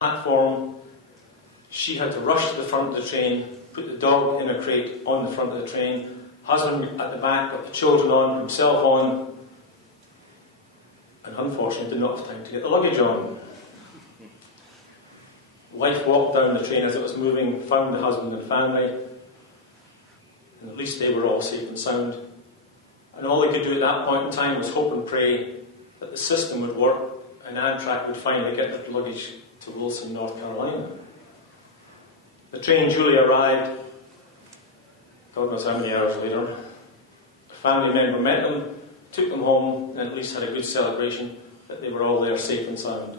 platform. She had to rush to the front of the train, put the dog in a crate on the front of the train, husband at the back, got the children on, himself on, and unfortunately did not have time to get the luggage on. Wife walked down the train as it was moving, found the husband and family, and at least they were all safe and sound. And all they could do at that point in time was hope and pray that the system would work and Amtrak would finally get their luggage to Wilson, North Carolina. The train duly arrived, God knows how many hours later. A family member met them, took them home, and at least had a good celebration that they were all there safe and sound.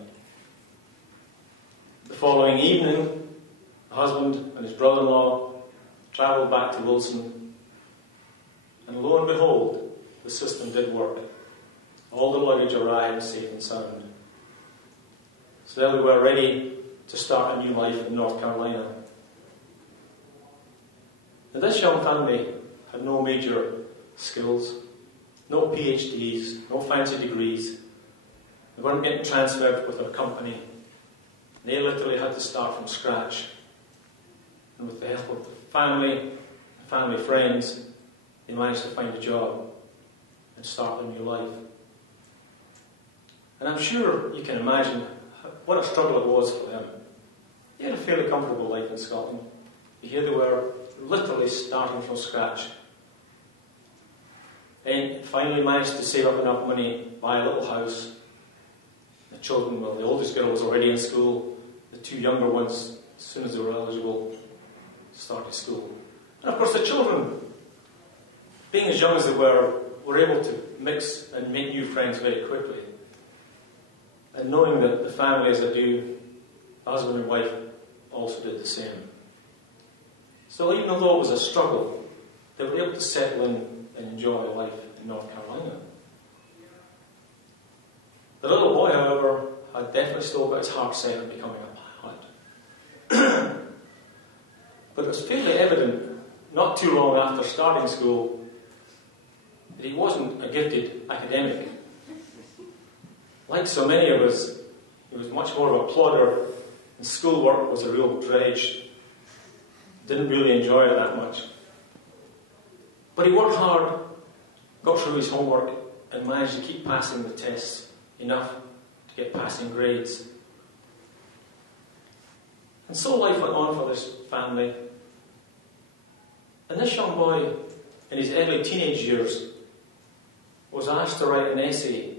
The following evening, the husband and his brother-in-law travelled back to Wilson, and lo and behold, the system did work. All the luggage arrived safe and sound. So there they were, ready to start a new life in North Carolina. Now, this young family had no major skills, no PhDs, no fancy degrees. They weren't getting transferred with their company. They literally had to start from scratch. And with the help of the family friends, they managed to find a job and start a new life. And I'm sure you can imagine what a struggle it was for them. They had a fairly comfortable life in Scotland. But here they were, literally starting from scratch. And finally managed to save up enough money, buy a little house. The children, well, the oldest girl was already in school. The two younger ones, as soon as they were eligible, started school. And of course the children, being as young as they were able to mix and make new friends very quickly. And knowing that the family, as I do, the husband and wife also did the same. So even though it was a struggle, they were able to settle in and enjoy life in North Carolina. The little boy, however, had definitely still got his heart set on becoming a pilot. But it was fairly evident, not too long after starting school, that he wasn't a gifted academic. Like so many of us, he was much more of a plodder, and schoolwork was a real dredge. Didn't really enjoy it that much. But he worked hard, got through his homework, and managed to keep passing the tests enough to get passing grades. And so life went on for this family. And this young boy, in his early teenage years, was asked to write an essay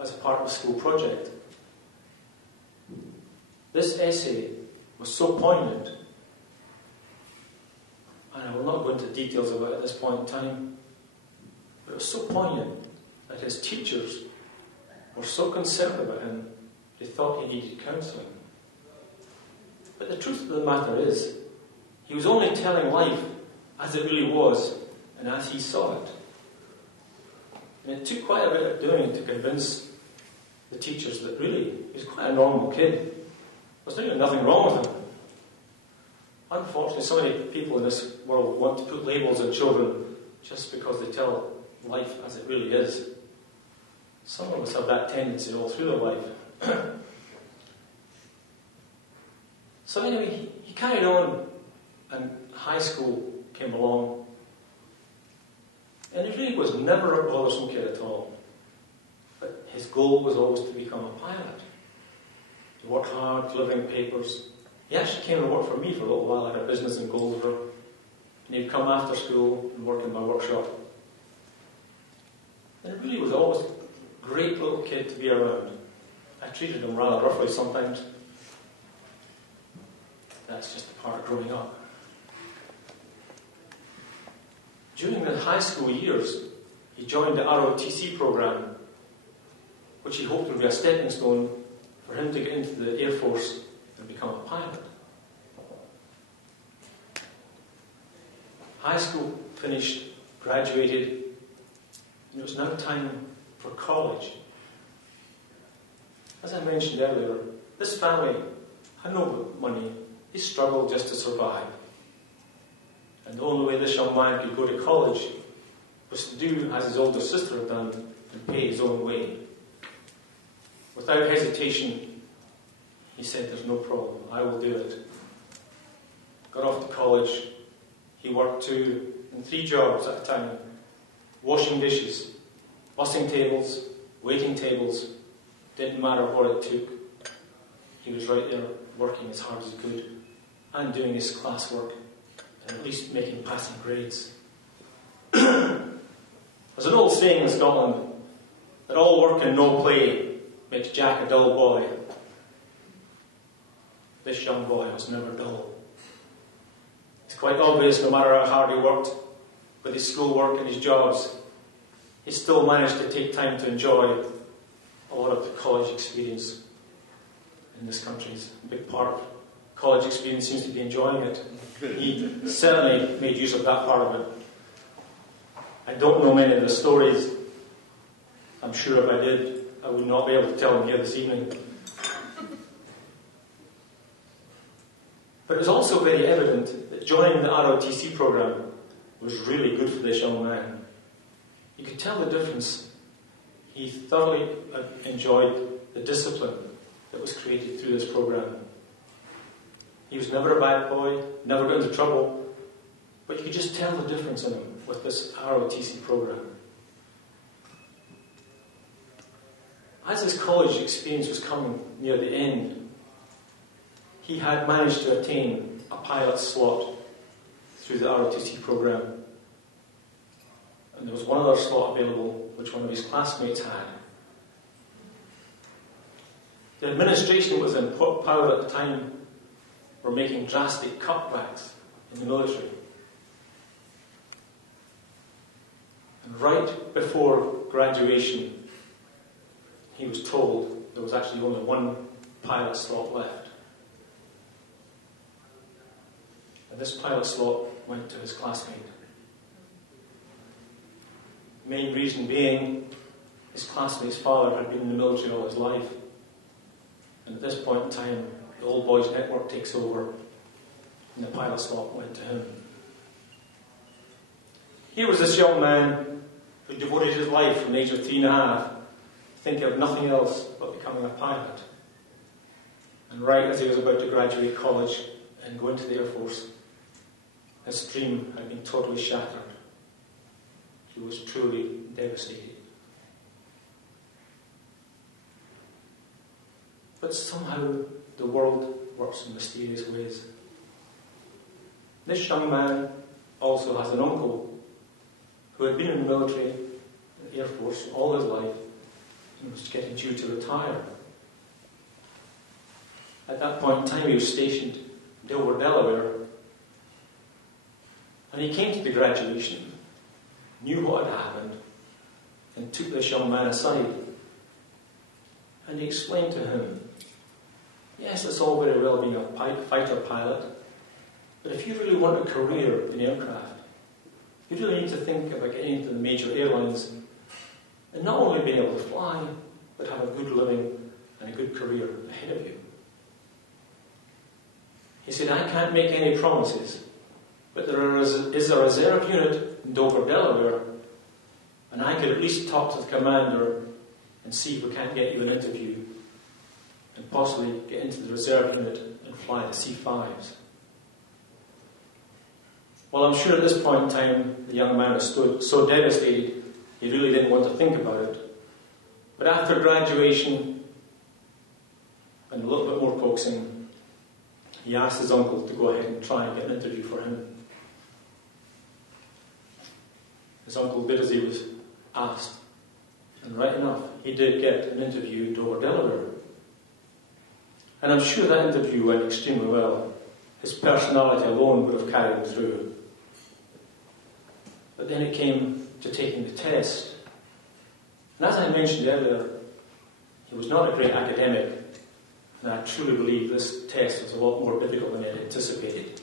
as a part of a school project. This essay was so poignant, and I will not go into details about it at this point in time, but it was so poignant that his teachers were so concerned about him, they thought he needed counselling. But the truth of the matter is, he was only telling life as it really was and as he saw it. And it took quite a bit of doing to convince the teachers that really he was quite a normal kid. There's really nothing wrong with him. Unfortunately, so many people in this world want to put labels on children just because they tell life as it really is. Some of us have that tendency all through their life. So anyway, he carried on, and high school came along. And he really was never a bothersome kid at all. But his goal was always to become a pilot. He worked hard, delivering papers. He actually came and worked for me for a little while. I had a business in Goldsboro. And he'd come after school and work in my workshop. And it really was always a great little kid to be around. I treated him rather roughly sometimes. That's just a part of growing up. During the high school years, he joined the ROTC program, which he hoped would be a stepping stone for him to get into the Air Force and become a pilot. High school finished, graduated, and it was now time for college. As I mentioned earlier, this family had no money. They struggled just to survive. And the only way this young man could go to college was to do as his older sister had done and pay his own way. Without hesitation, he He said, "There's no problem, I will do it." Got off to college. He worked 2 and 3 jobs at a time. Washing dishes, bussing tables, waiting tables. Didn't matter what it took. He was right there working as hard as he could and doing his classwork and at least making passing grades. There's an old saying in Scotland that all work and no play makes Jack a dull boy. This young boy was never dull. It's quite obvious, no matter how hard he worked with his schoolwork and his jobs, he still managed to take time to enjoy a lot of the college experience in this country. It's a big part of college experience seems to be enjoying it. He certainly made use of that part of it. I don't know many of the stories. I'm sure if I did, I would not be able to tell them here this evening. But it was also very evident that joining the ROTC program was really good for this young man. You could tell the difference. He thoroughly enjoyed the discipline that was created through this program. He was never a bad boy, never got into trouble, but you could just tell the difference in him with this ROTC program. As his college experience was coming near the end, he had managed to attain a pilot slot through the ROTC program. And there was one other slot available which one of his classmates had. The administration was in power at the time were making drastic cutbacks in the military. And right before graduation, he was told there was actually only one pilot slot left. And this pilot slot went to his classmate. The main reason being, his classmate's father had been in the military all his life. And at this point in time, the old boys network takes over, and the pilot slot went to him. Here was this young man who devoted his life from the age of 3.5, thinking of nothing else but becoming a pilot. And right as he was about to graduate college and go into the Air Force, his dream had been totally shattered. He was truly devastated. But somehow the world works in mysterious ways. This young man also has an uncle who had been in the military, the Air Force, all his life, and was getting due to retire. At that point in time, he was stationed in Dover, Delaware, and he came to the graduation, knew what had happened, and took this young man aside. And he explained to him, yes, it's all very well being a fighter pilot, but if you really want a career in aircraft, you really need to think about getting into the major airlines and not only being able to fly, but have a good living and a good career ahead of you. He said, I can't make any promises, but there is a reserve unit in Dover, Delaware, and I could at least talk to the commander and see if we can't get you an interview and possibly get into the reserve unit and fly the C-5s. Well, I'm sure at this point in time, the young man was so devastated, he really didn't want to think about it. But after graduation, and a little bit more coaxing, he asked his uncle to go ahead and try and get an interview for him. His uncle did as he was asked. And right enough, he did get an interview in Dover, Delaware. And I'm sure that interview went extremely well. His personality alone would have carried him through. But then it came to taking the test. And as I mentioned earlier, he was not a great academic, and I truly believe this test was a lot more difficult than I had anticipated.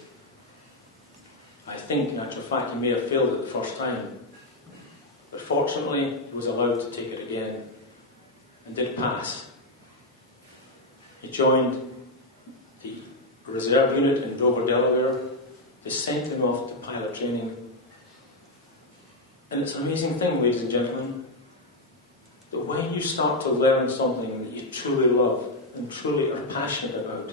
I think, in actual fact, he may have failed it the first time. But fortunately, he was allowed to take it again, and did pass. He joined the reserve unit in Dover, Delaware. They sent him off to pilot training. And it's an amazing thing, ladies and gentlemen, that when you start to learn something that you truly love, and truly are passionate about